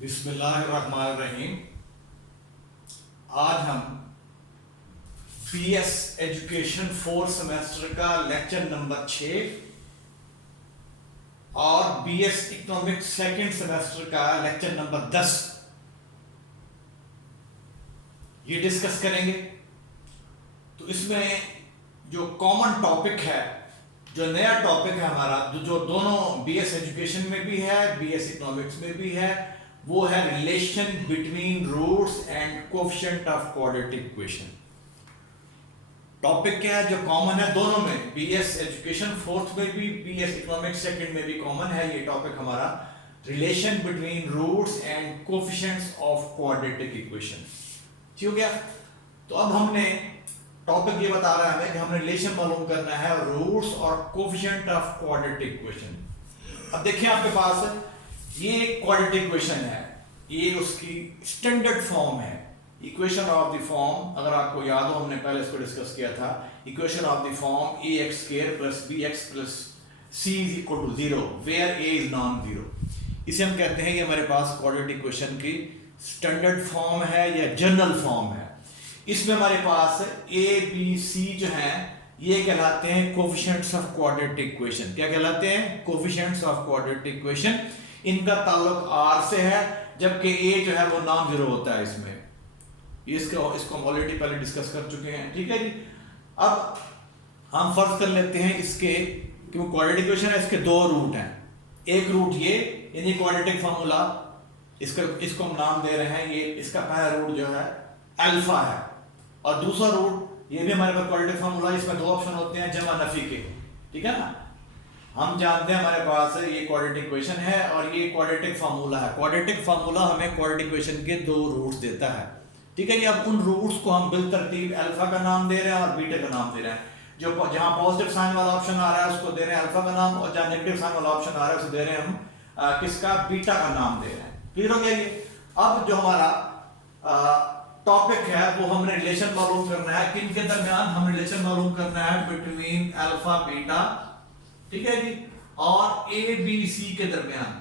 बिस्मिल्लाहिर्रहमानिर्रहीम। आज हम बीएस एजुकेशन 4 सेमेस्टर का लेक्चर नंबर 6 और बीएस इकोनॉमिक्स सेकंड सेमेस्टर का लेक्चर नंबर 10 ये डिस्कस करेंगे। तो इसमें जो कॉमन टॉपिक है, जो नया टॉपिक है हमारा, जो दोनों बीएस एजुकेशन में भी है, बीएस इकोनॉमिक्स में भी है, वो है relation between roots and coefficient of quadratic equation. Topic क्या है जो कॉमन है दोनों में, बीएस एजुकेशन 4th में भी, बीएस इकोनॉमिक्स सेकंड में भी कॉमन है ये टॉपिक हमारा, relation between roots and coefficients of quadratic equation. ठीक हो गया। तो अब हमने टॉपिक ये बता रहा है कि हमने रिलेशन मालूम करना है रूट्स और कोएफिशिएंट ऑफ क्वाड्रेटिक इक्वेशन। अब देखिए आपके पास ये क्वाड्रेटिक इक्वेशन है, ये उसकी स्टैंडर्ड फॉर्म है, इक्वेशन ऑफ द फॉर्म। अगर आपको याद हो हमने पहले इसको डिस्कस किया था, equation of the form ax² + bx + c = 0 where a is non zero. इसे हम कहते हैं ये हमारे पास क्वाड्रेटिक इक्वेशन की स्टैंडर्ड फॉर्म है या जनरल फॉर्म है। इसमें हमारे पास a b c जो हैं ये कहलाते हैं कोएफिशिएंट्स ऑफ क्वाड्रेटिक इक्वेशन। क्या कहलाते हैं? Coefficients of quadratic equation. इनका ताल्लुक r से है, जबकि a जो है वो नॉन जीरो होता है इसमें। इसको हम ऑलरेडी पहले डिस्कस कर चुके हैं। ठीक है जी। अब हम फर्ज कर लेते हैं इसके, क्योंकि क्वाड्रेटिक इक्वेशन है, इसके दो रूट हैं। एक रूट ये यानी क्वाड्रेटिक फार्मूला, इसको हम नाम दे रहे हैं, ये इसका पहला रूट जो है अल्फा है, और दूसरा रूट ये भी हमारे पास क्वाड्रेटिक फार्मूला, इसमें दो ऑप्शन होते हैं जमा नफी के। ठीक है ना। हम जानते हैं हमारे पास ये क्वाड्रेटिक इक्वेशन है और ये क्वाड्रेटिक फार्मूला है। क्वाड्रेटिक फार्मूला हमें क्वाड्रेटिक इक्वेशन के दो रूट्स देता है। ठीक है जी। अब उन रूट्स को हम बिल तरतीब अल्फा का नाम दे रहे हैं और बीटा का नाम दे रहे हैं। जो जहां पॉजिटिव साइन वाला ऑप्शन आ रहा है उसको दे रहे हैं अल्फा का नाम, और जहां नेगेटिव साइन वाला ऑप्शन आ रहा है उसे दे रहे हैं हम किसका? बीटा का नाम दे रहे हैं। क्लियर हो गया ये। अब जो हमारा टॉपिक है वो हमने रिलेशन मालूम करना है, किन के दरमियान? हम रिलेशन मालूम करना है बिटवीन अल्फा बीटा, ठीक है जी, और ए बी सी के दरमियान।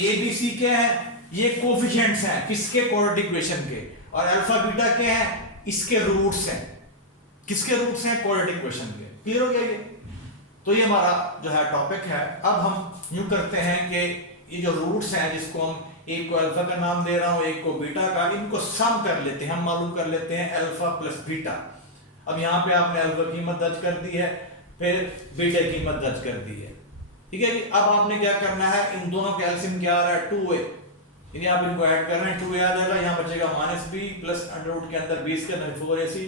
ए बी सी क्या है? ये कोएफिशिएंट्स हैं किसके? क्वाड्रेटिक इक्वेशन के। और अल्फा बीटा क्या है? इसके रूट्स हैं। किसके रूट्स हैं? क्वाड्रेटिक इक्वेशन के। क्लियर हो गया ये। तो ये हमारा जो है टॉपिक है। अब हम यूं करते हैं कि ये जो रूट्स हैं, जिसको हम एक को अल्फा का नाम दे रहा हूं, एक को बीटा का, इनको सम कर लेते हैं, हम मालूम कर लेते हैं अल्फा प्लस बीटा। अब यहाँ पे आपने अल्फा की कीमत दर्ज कर दी है, फिर बीटा की कीमत दर्ज कर दी है। ठीक है जी। अब आपने क्या करना है, इन दोनों के एलसीएम क्या आ रहा है? 2a, यानी आप इनको ऐड कर रहे हैं, 2a आ जाएगा, यहाँ बचेगा -b प्लस अंडर रूट के अंदर b इसके अंदर 4ac।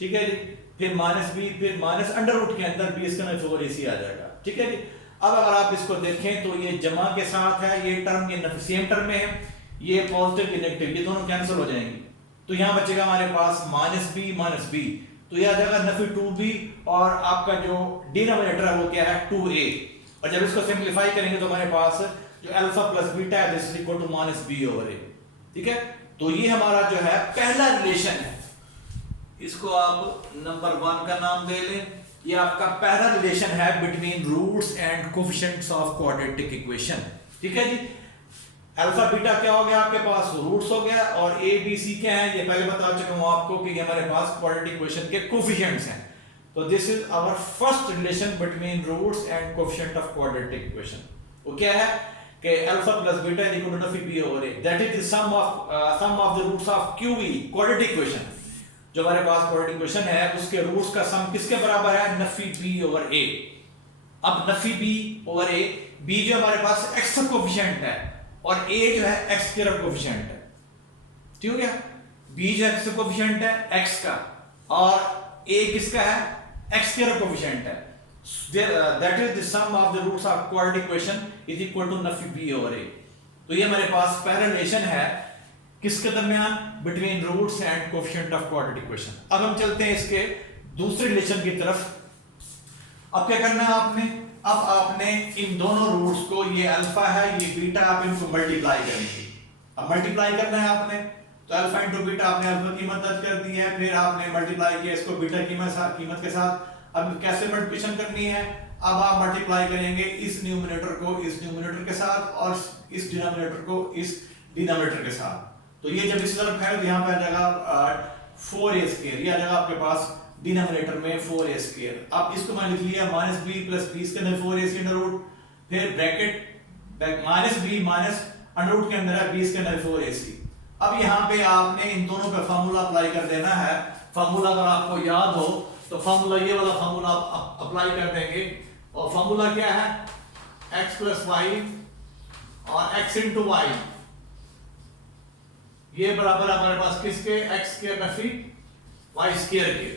ठीक है जी। फिर -b, फिर माइनस अंडर रूट के अंदर b इसके अंदर 4ac आ जाएगा। ठीक है जी। अब अगर आप इसको देखें तो ये जमा के साथ है, ये टर्म ये सेम टर्म में है, ये पॉजिटिव ये नेगेटिव, ये दोनों कैंसिल हो जाएंगे। तो यहाँ बचेगा हमारे पास -b, तो ये आ जाएगा नफी 2b, और आपका जो डिनोमिनेटर है वो क्या है? 2a। और जब इसको सिंप्लीफाई करेंगे तो हमारे पास जो अल्फा प्लस बीटा है this is equal to -b/a। ठीक है। तो ये हमारा जो है पहला रिलेशन है, इसको आप नंबर 1 का नाम दे लें। ये आपका पहला रिलेशन है between roots and coefficients of quadratic equation. ठीक है जी। अल्फा बीटा क्या हो गया? आपके पास रूट्स हो गया, और ए बी सी क्या है? ये पहले बता चुका हूं आपको कि ये हमारे पास क्वाड्रेटिक इक्वेशन के कोएफिशिएंट्स हैं। तो this is our first relation between roots and coefficient of quadratic equation. वो क्या है कि alpha plus beta is equal to नफी b/a, that is the sum of the roots of QE quadratic equation. जो हमारे पास क्वाड्रेटिक इक्वेशन है उसके रूट्स का सम किसके बराबर है? नफी b/a। अब नफी b/a, b जो हमारे पास x का कोएफिशिएंट है और a जो है x का कोएफिशिएंट है। ठीक हो गया। b जो x का कोएफिशिएंट है x का, और a किसका है? x का कोएफिशिएंट है। That is the sum of the roots of quadratic equation is equal to नफी b/a। तो ये हमारे पास पहला रिलेशन है किसके दरमियान? Between roots and coefficient of quadratic equation. अब हम चलते हैं इसके दूसरे रिलेशन की तरफ। अब क्या करना है आपने? अब आपने इन दोनों रूट्स को, ये अल्फा है ये बीटा, आप इनको मल्टीप्लाई करेंगे। अब मल्टीप्लाई करना है आपने, तो अल्फा इंटू बीटा आपने अल्फा कीमत दर्ज कर दी है, फिर आपने मल्टीप्लाई किया इसको बीटा कीमत के साथ। अब कैसे मल्टीप्लिकेशन करनी है? अब आप मल्टीप्लाई करेंगे इस न्यूमरेटर को इस न्यूमरेटर के साथ और इस डिनोमिनेटर को इस डिनोमिनेटर के साथ। तो ये जब इस तरफ है तो यहाँ पे आ जाएगा 4a स्क्वायर, ये आ जाएगा आपके पास डिनोमिनेटर में 4a स्क्वायर। अब इसको मैंने लिख लिया माइनस बी प्लस बी इसके अंदर 4a अंडर रूट, फिर bracket minus b minus under root के अंदर है बी इसके अंदर 4ac। अब यहाँ पे आपने इन दोनों पे फार्मूला अप्लाई कर देना है। फार्मूला अगर आपको याद हो तो फार्मूला ये वाला फार्मूला आप अप्लाई कर देंगे, और फार्मूला क्या है x प्लस वाई और x इंटू वाई, ये बराबर हमारे पास किसके x square Nafi y square के।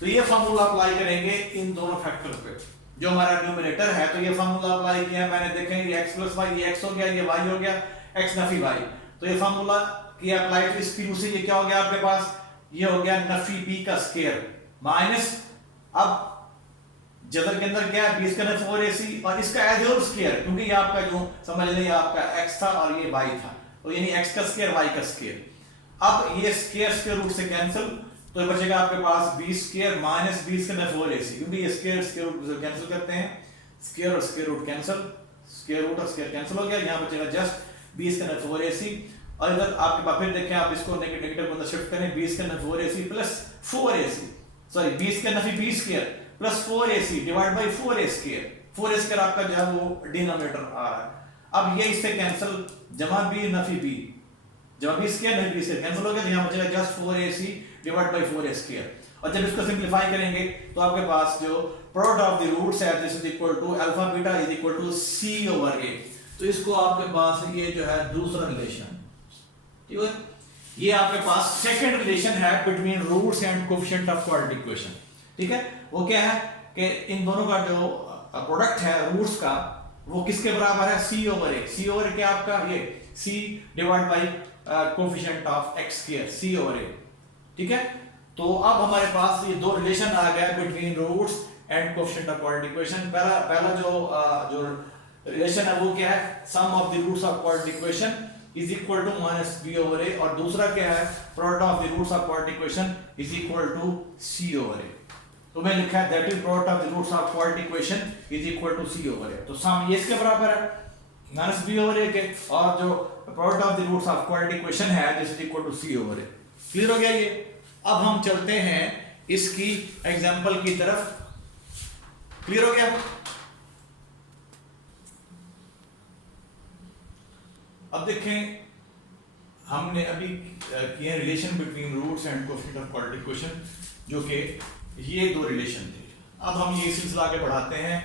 तो ये फार्मूला अप्लाई करेंगे इन दोनों फैक्टर पे जो हमारा न्यूमरेटर है। तो ये फार्मूला अप्लाई किया मैंने, देखें ये x प्लस वाई, ये x हो गया, ये y हो गया, x नफी y। तो ये फार्मूला किया अप्लाई, तो इस Q से ये क्या हो गया आपके पास, ये हो गया नफी b का स्क्वायर माइनस, अब जबर के अंदर क्या है b इसका 4ac और इसका एज और स्क्वायर, क्योंकि ये आपका जो समझ लें आपका x था और ये y था, तो यानी x का स्क्वायर y का स्क्वायर। अब ये स्क्वायर स्क्वायर रूट से कैंसिल, तो बचेगा आपके पास b स्क्वायर माइनस b इसका 4ac, क्योंकि ये स्क्वायर स्क्वायर रूट से कैंसिल करते हैं, स्क्वायर और square root cancel, square root और स्क्वायर कैंसिल हो गया, यहां बचेगा जस्ट b इसका 4ac। और इधर आपके पास फिर देखें आप इसको नेगेटिव को अंदर शिफ्ट करें, b इसका 4ac plus 4ac, sorry b इसका Nafi b square plus 4ac divide by 4a square, 4a square आपका जो है वो डिनोमिनेटर आ रहा है। अब ये इससे कैंसिल, जमा b नफी b, जमा b square Nafi b square cancel हो गया, तो यहां बचेगा just 4ac divide by 4a square. और जब इसको सिंपलीफाई करेंगे तो आपके पास जो प्रोडक्ट ऑफ द रूट्स है this is equal to alpha beta is equal to c over a। तो इसको आपके पास ये जो है दूसरा रिलेशन, ठीक है, ये आपके पास सेकंड रिलेशन है between roots and coefficient of quadratic equation. ठीक है, वो क्या है कि इन दोनों का जो प्रोडक्ट है रूट्स का वो किसके बराबर है, c over a। c over a क्या आपका ये c divide by coefficient of x square c over a। ठीक है, तो अब हमारे पास ये दो रिलेशन आ गया between roots and coefficient of quadratic equation. पहला जो रिलेशन है वो क्या है, sum of the roots of quadratic equation is equal to minus b over a, और दूसरा क्या है, product of the roots of quadratic equation is equal to c over a। तो मैं लिखा है that is product of the roots of quadratic equation is equal to c over a। तो सम ये इसके बराबर है माइनस b ओवर a के, और जो product of the roots of quadratic equation है this is equal to c over a। Clear हो गया ये। अब हम चलते हैं इसकी एग्जांपल की तरफ। क्लियर हो गया। अब देखें हमने अभी किया relation between roots and coefficient of quadratic equation, जो कि ये दो रिलेशन थे। अब हम ये सिलसिला आगे बढ़ाते हैं।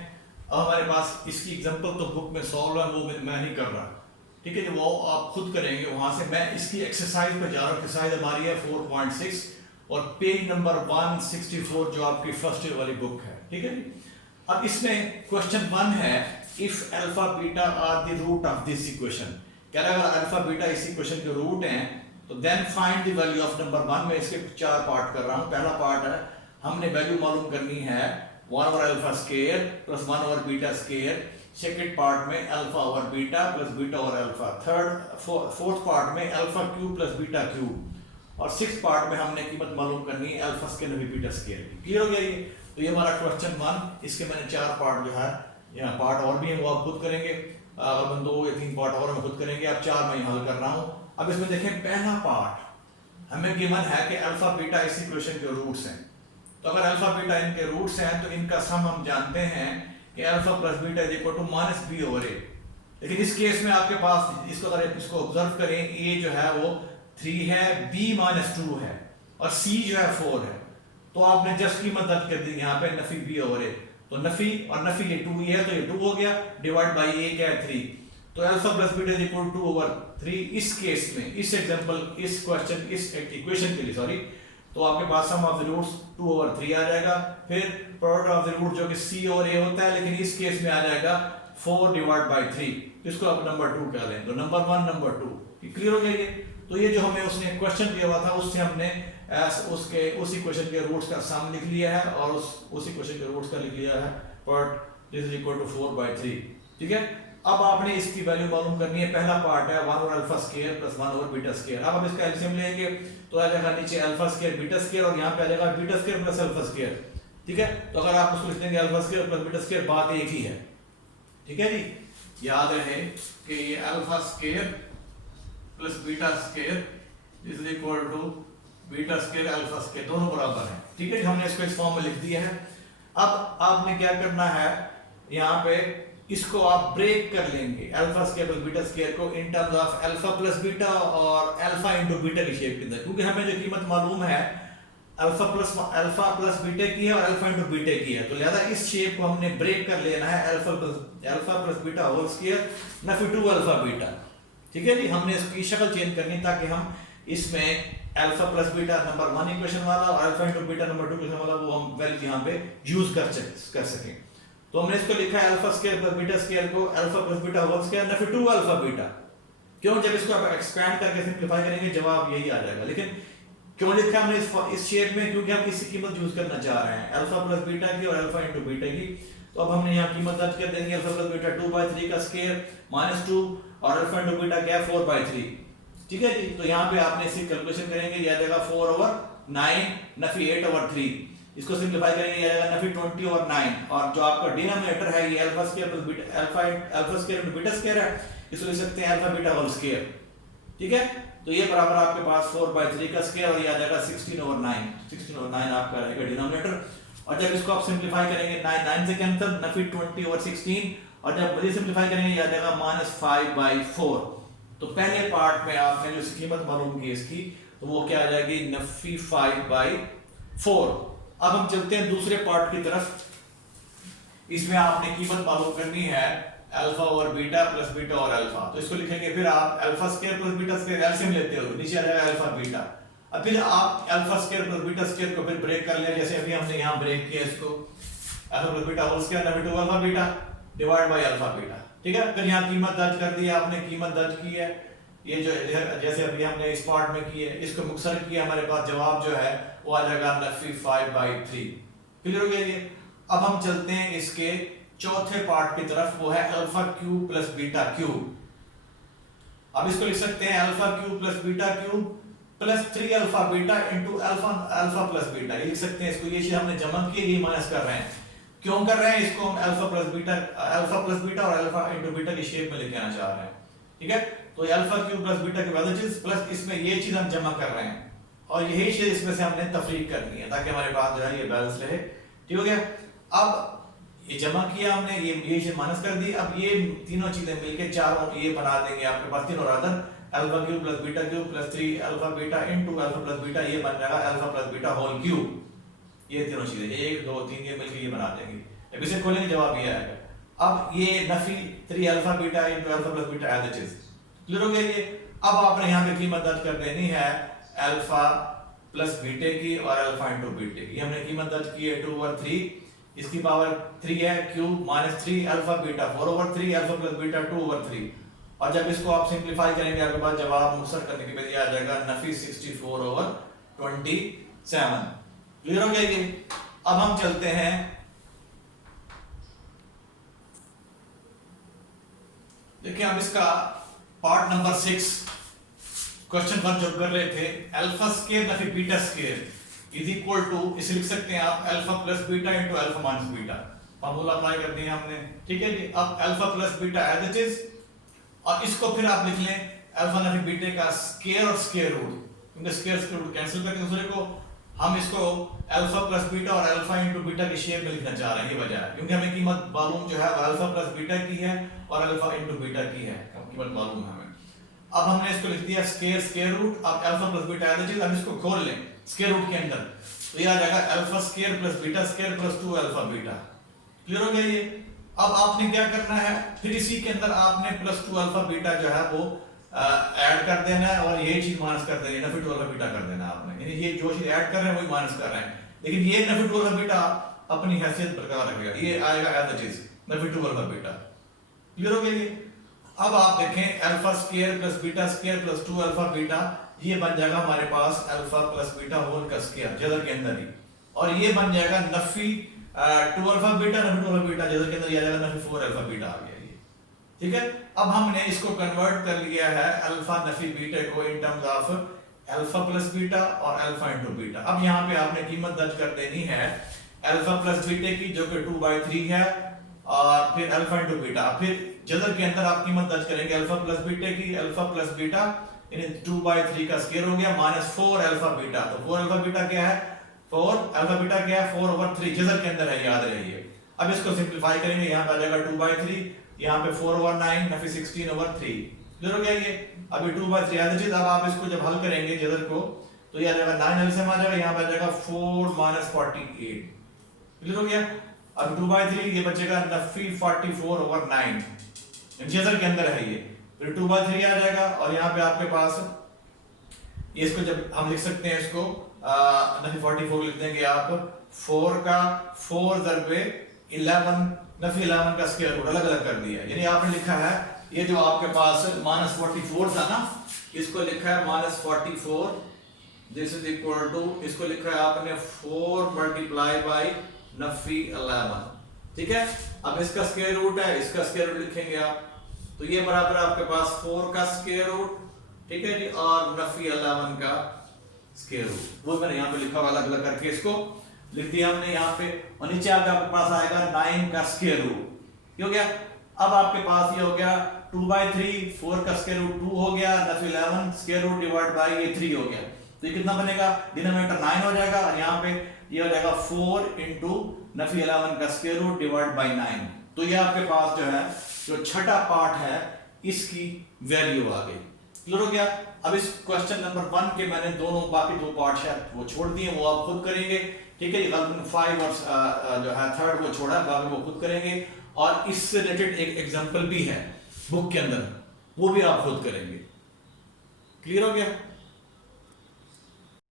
अब हमारे पास इसकी एग्जांपल तो बुक में सॉल्व है, वो मैं नहीं कर रहा, ठीक है, जो वो आप खुद करेंगे वहां से। मैं इसकी एक्सरसाइज पे जा रहा हूँ। एक्सरसाइज हमारी है 4.6 और पेज नंबर 164 जो आपकी फर्स्ट ईयर वाली बुक है। ठीक है जी। अब इसमें क्वेश्चन 1 है, if alpha beta are the root of this equation. कह रहा है अगर अल्फा बीटा इस इक्वेशन के रूट हैं तो then find the value of number 1। मैं इसके 4 पार्ट कर रहा हूं। पहला पार्ट है हमने वैल्यू मालूम करनी है 1 over alpha square plus 1 over beta square. Second part में alpha over beta plus beta over alpha. Fourth part में alpha cube plus beta cube. और सिक्स्थ पार्ट में हमने कीमत मालूम करनी है अल्फा स्क्वायर नबी बीटा स्क्वायर की। क्लियर हो गया ये। तो ये हमारा क्वेश्चन 1। इसके मैंने 4 पार्ट जो है, यहाँ पार्ट और भी है वो आप खुद करेंगे, अगर 2 या 3 पार्ट और मैं खुद करेंगे। अब 4 मैं हल कर रहा हूँ। अब इसमें देखें पहला पार्ट हमें गिवन है कि अल्फा बीटा इस इक्वेशन के रूट्स हैं। तो अगर अल्फा बीटा इनके रूट्स हैं तो इनका सम हम जानते हैं कि alpha plus beta is equal to minus B over A. लेकिन इस केस में आपके पास इसको अगर इसको ऑब्जर्व करें, ए जो है वो 3 है, बी माइनस 2 है और सी जो है 4 है। तो आपने जस्ट की मदद कर दी यहाँ पे नफी बी ओवर ए। तो नफी और नफी ये 2 है तो ये 2 हो गया, डिवाइड बाई ए क्या है 3। तो alpha plus beta is equal to 2 over 3। इस केस में, इस एग्जांपल, इस क्वेश्चन, इस इक्वेशन के लिए सॉरी, तो आपके पास सम ऑफ द रूट्स 2 ओवर 3 आ जाएगा। फिर प्रोडक्ट ऑफ द रूट जो कि सी और ए होता है, लेकिन इस केस में आ जाएगा 4 डिवाइड बाई 3। इसको आप नंबर 2 कह लें। तो नंबर 1 नंबर 2 क्लियर हो गया ये। तो ये जो हमें उसने क्वेश्चन दिया हुआ था उससे हमने उसके उस इक्वेशन के रूट्स का सम लिख लिया है और उस इक्वेशन के रूट्स का लिख लिया है but this is equal to 4/3। ठीक है। अब आपने इसकी वैल्यू मालूम करनी है। पहला पार्ट है 1 over alpha square plus 1 over beta square. अब हम इसका एलसीएम लेंगे तो आ जाएगा नीचे अल्फा स्क्वायर बीटा स्क्वायर और यहाँ पे आ जाएगा beta square plus alpha square. ठीक है, तो अगर आप उसको लिख देंगे alpha square plus beta square, बात एक ही है। ठीक है जी, याद रहे कि ये alpha square plus beta square is equal to beta square alpha square, दोनों बराबर हैं। ठीक है, हमने इसको इस फॉर्म में लिख दिया है। अब आपने क्या करना है, यहाँ पे इसको आप ब्रेक कर लेंगे alpha square plus beta square को in terms of alpha plus beta और अल्फा इनटू बीटा की शेप के अंदर, क्योंकि हमें जो कीमत मालूम है अल्फा प्लस बीटा की है और अल्फा इनटू बीटा की है, तो लिहाजा इस शेप को हमने ब्रेक कर लेना है alpha plus beta whole square नफी टू अल्फा बीटा। ठीक है जी, हमने इसकी शक्ल चेंज करनी ताकि हम इसमें alpha plus beta number 1 equation वाला और alpha into beta number 2 equation वाला वो हम वैल्यू यहाँ पे यूज कर सकें। तो हमने इसको लिखा है alpha square plus beta square को alpha plus beta whole square नफी टू अल्फा बीटा। क्यों, जब इसको आप एक्सपैंड करके सिंपलीफाई करेंगे जवाब यही आ जाएगा। लेकिन क्यों लिखा हमने इस शेप में, क्योंकि हम इसी कीमत यूज करना चाह रहे हैं अल्फा प्लस बीटा की और अल्फा इनटू बीटा की। तो अब हमने यहाँ कीमत दर्ज कर देंगे अल्फा प्लस बीटा 2/3 का स्क्वायर -2 और अल्फा इनटू बीटा क्या 4/3। ठीक है जी, तो यहाँ पे आपने इसी कैलकुलेशन करेंगे, यह आ जाएगा 4/9 नफी 8/3। इसको सिंपलीफाई करेंगे, यह आ जाएगा नफी 20/9 और जो आपका डिनोमिनेटर है ये alpha square plus beta alpha square into beta square है, इसको लिख सकते हैं अल्फा बीटा होल स्क्वायर। ठीक है, तो ये बराबर आपके पास 4/3 का स्क्वायर और ये आ जाएगा 16/9 आपका रहेगा डिनोमिनेटर। और जब इसको आप सिंपलीफाई करेंगे 9 से कैंसिल नफी 20/16 और जब बड़ी सिंपलीफाई करेंगे ये आ जाएगा -5/4। तो पहले पार्ट में आपने जो कीमत मालूम की इसकी, तो वो क्या आ जाएगी नफी 5/4। अब हम चलते हैं दूसरे पार्ट की तरफ। इसमें आपने कीमत मालूम करनी है alpha over beta plus beta और अल्फा। तो इसको लिखेंगे, फिर आप alpha square plus beta square LCM लेते हो, नीचे आ जाएगा अल्फा बीटा। अब फिर आप alpha square plus beta square को फिर ब्रेक कर ले, जैसे अभी हमने यहाँ ब्रेक किया इसको alpha plus beta whole square नफी 2 alpha beta divide by alpha beta. ठीक है, फिर यहाँ कीमत दर्ज कर दी आपने, कीमत दर्ज की है ये जो जैसे अभी हमने इस पार्ट में की है, इसको मुक्सर किया, हमारे पास जवाब जो है वो आ जाएगा नफी 5/3। क्लियर हो गया ये। अब हम चलते हैं इसके चौथे पार्ट की तरफ, वो है alpha cube plus beta cube. अब इसको लिख सकते हैं alpha cube plus beta cube plus 3 alpha beta into alpha plus beta, ये लिख सकते हैं इसको। ये चीज हमने जमा की, ये माइनस कर रहे हैं। क्यों कर रहे हैं इसको, हम अल्फा प्लस बीटा और अल्फा इनटू बीटा की शेप में लेके आना चाह रहे हैं। ठीक है, तो ये अल्फा क्यूब प्लस बीटा की वैल्यू चीज प्लस इसमें ये चीज हम जमा कर रहे हैं और यही चीज इसमें से हमने तफरीक करनी है ताकि हमारे पास जो है ये बैलेंस रहे। ठीक हो गया। अब ये जमा किया हमने, ये चीज माइनस कर दी। अब ये तीनों चीजें मिलके चारों ये बना देंगे आपके पास तीनों rather alpha cube plus beta cube plus 3 alpha beta into alpha plus beta, ये बन जाएगा alpha plus beta whole cube. ये तीनों चीजें 1 2 3 ये मिलके ये बना देंगे। अब इसे खोलेंगे जवाब ये आएगा। अब ये नफी 3 alpha beta into alpha plus beta as it is. Clear हो गया ये। अब आपने यहाँ पे कीमत दर्ज कर देनी है अल्फा प्लस बीटे की और अल्फा इनटू बीटे की। हमने कीमत दर्ज की है 2/3, इसकी पावर 3 है, cube -3 alpha beta 4/3 alpha plus beta 2/3। और जब इसको आप सिंपलीफाई करेंगे आपके पास जवाब मुक्सर करने के बाद ये आ जाएगा नफी 64/27। क्लियर हो गया ये। अब हम चलते हैं देखिए, अब इसका पार्ट नंबर 6 क्वेश्चन 1 जो कर रहे थे अल्फा स्क्वायर नफी beta square is equal to, इसे लिख सकते हैं आप alpha plus beta into alpha minus beta. Formula apply कर दिया हमने। ठीक है जी। अब alpha plus beta as it is और इसको फिर आप लिख लें अल्फा नफी बीटे का स्क्वायर और स्क्वायर रूट, क्योंकि स्क्वायर रूट कैंसिल करके दूसरे को हम इसको अल्फा प्लस बीटा और अल्फा इनटू बीटा की शेप में लिखना चाह रहे हैं। ये वजह है क्योंकि हमें कीमत मालूम जो है अल्फा प्लस बीटा की है और अल्फा इनटू बीटा की है, कीमत मालूम है हमें। अब हमने इसको लिख दिया स्क्वायर रूट। अब alpha plus beta as it is, हम इसको खोल लें स्क्वायर रूट के अंदर, तो ये आ जाएगा alpha square plus beta square plus 2 alpha beta. Clear हो गया ये। अब आपने क्या करना है, फिर इसी के अंदर आपने प्लस 2 अल्फा बीटा जो है वो ऐड कर देना है और ये चीज माइनस कर देनी है, नफी 2 अल्फा बीटा कर देना है आपने। यानी ये जो चीज ऐड कर रहे हैं वही माइनस कर रहे हैं, लेकिन ये नफी 2 अल्फा बीटा अपनी हैसियत बरकरार रखेगा, ये आएगा एज इट इज नफी 2 अल्फा बीटा। क्लियर हो गया ये। अब आप देखें alpha square plus beta square plus 2 alpha beta, ये बन जाएगा हमारे पास अल्फा प्लस बीटा होल का स्क्वायर जदर के अंदर ही, और ये बन जाएगा नफी 2 अल्फा बीटा नफी 2 अल्फा बीटा जदर के अंदर ये आ जाएगा नफी 4 अल्फा बीटा आ गया ये। ठीक है। अब हमने इसको कन्वर्ट कर लिया है अल्फा नफी बीटा को in terms of alpha plus beta और अल्फा इनटू बीटा। अब यहाँ पे आपने कीमत दर्ज कर देनी है अल्फा प्लस बीटा की जो कि 2/3 है, और फिर अल्फा इंटू बीटा। फिर जदर के अंदर आप कीमत दर्ज करेंगे अल्फा प्लस बीटा की, अल्फा प्लस बीटा यानी 2/3 का स्क्वायर हो गया माइनस 4 अल्फा बीटा। तो 4 अल्फा बीटा क्या है, 4 अल्फा बीटा क्या है 4/3 जदर के अंदर है, याद रहिए। अब इसको सिंपलीफाई करेंगे, यहाँ पे आ जाएगा 2/3, यहाँ पे 4/9 नफी 16/3 क्लियर हो गया ये। अभी 2/3 याद रखिए। अब आप इसको जब हल करेंगे जदर को तो ये आ जाएगा 9 एलसीएम आ जाएगा, यहाँ पे आ जाएगा 4 - 48 क्लियर हो गया। अब 2/3 ये बचेगा नफी 44/9 जदर के अंदर है ये, फिर 2/3 आ जाएगा। और यहाँ पे आपके पास ये इसको जब हम लिख सकते हैं इसको नफी 44 लिख देंगे आप, 4 का 4 ज़रबे 11 नफी 11 का स्क्वायर रूट अलग अलग कर दिया। यानी आपने लिखा है ये जो आपके पास -44 था ना, इसको लिखा है -44, दिस इज इक्वल टू, इसको लिखा है आपने 4 मल्टीप्लाई बाई नफी 11, ठीक है। अब इसका स्क्वायर रूट है, इसका स्क्वायर रूट लिखेंगे आप, तो ये बराबर आपके पास 4 का स्क्वायर रूट, ठीक है जी, और नफी 11 का स्क्वायर रूट। वो मैंने यहाँ पे लिखा हुआ अलग अलग करके इसको लिख दिया हमने यहाँ पे। और नीचे आपके पास आएगा 9 का स्क्वायर रूट, ये हो गया। अब आपके पास ये हो गया 2/3, 4 का स्क्वायर रूट 2 हो गया, नफी 11 स्क्वायर रूट डिवाइड बाय ये 3 हो गया। तो ये कितना बनेगा, डिनोमिनेटर 9 हो जाएगा, और यहाँ पे ये हो जाएगा 4 इंटू नफी 11 का स्क्वायर रूट डिवाइड बाय 9। तो ये आपके पास जो है जो छठा पार्ट है इसकी वैल्यू आ गई, क्लियर हो गया। अब इस क्वेश्चन नंबर 1 के मैंने दोनों बाकी 2 पार्ट शायद वो छोड़ दिए, वो आप खुद करेंगे, ठीक है। गलतन 5 और जो है थर्ड वो छोड़ा, बाकी वो खुद करेंगे। और इससे रिलेटेड एक एग्जांपल भी है बुक के अंदर, वो भी आप खुद करेंगे, क्लियर हो गया।